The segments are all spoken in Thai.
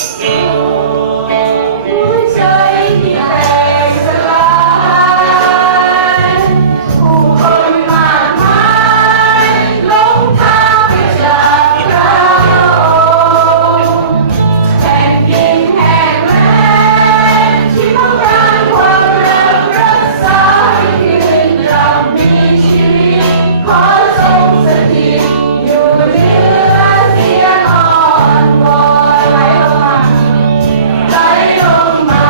หัวใจที่แตกสลายผู้คนมากมายหลงทางไปจากเราแผ่นดินแห้งแล้งที่ต้องการความรักรักษาให้คืนเรามีชีวิตขอทรงสถิตอยู่เหนือเสียงอ้อนวอนไหลลงมา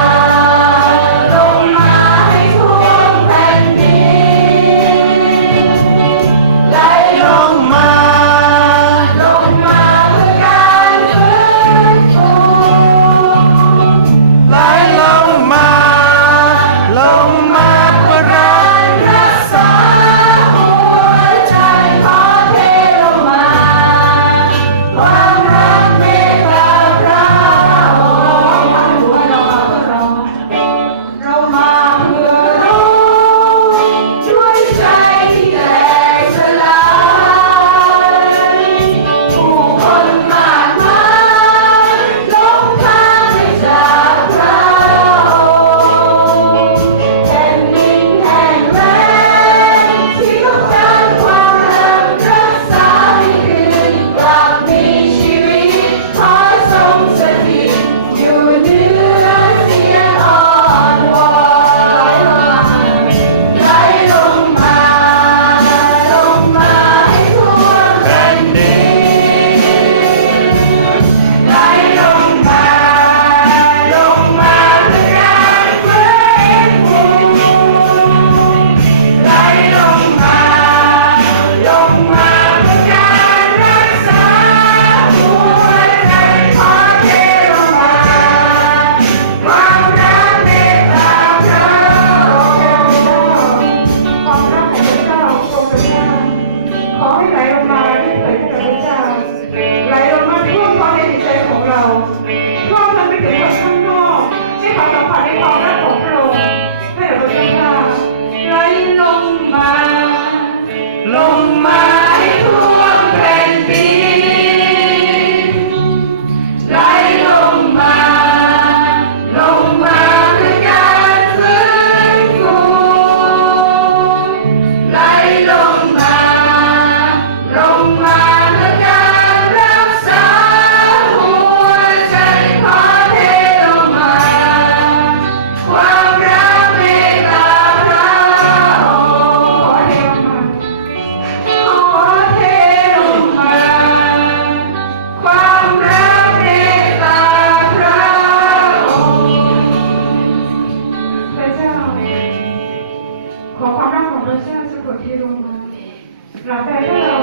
ลงมาให้ท่วมแผ่นดินไหลลงมาลงมาเพื่อการฟื้นฟูไหลลงมาลงมาเพื่อรักษาหัวใจขอเทลงมาความรักเมตตาพระองค์เรามาเพื่อเราด้วยใจที่แตกสลายผู้คนมากมายหลงทางไปจากเราแผ่นดินแห้งแล้งที่ต้องการความรักรักษาให้คืนกลับมีชีวิตขอทรงสถิตอยู่เหนือเสียงอ้อนวอนไหลลงมาลงมาให้ท่วมแผ่นดินไหลลงมาลงมาเพื่อการฟื้นฟูไหลลงมาลงมาเพื่อการรักษาหัวใจขอเทลงมาความรักเมตตาพระองค์ความรักของพระเจ้าทรงเป็นเจ้าขอให้ไหลลงมาด้วยเถิดพระเจ้าไหลลงมาท่วมท้องในจิตใจของเราท่วมทั้งไปถึงคนข้างนอกให้เขาสัมผัสในความรักของพระองค์ให้พระเจ้าไหลลงมาลงมาให้ท่วมแผ่นดินไหลลงมาลงมาเพื่อการฟื้นฟูไหลลงมาลงมาเพื่อการรักษาหัวใจขอเทลงมาความรักเมตตาพระองค์ขอเทลงมาความรักเมตตาพระองค์พระเจ้าขอความรักของพระเจ้าสะกดเทลงมาตราบใดที่เรา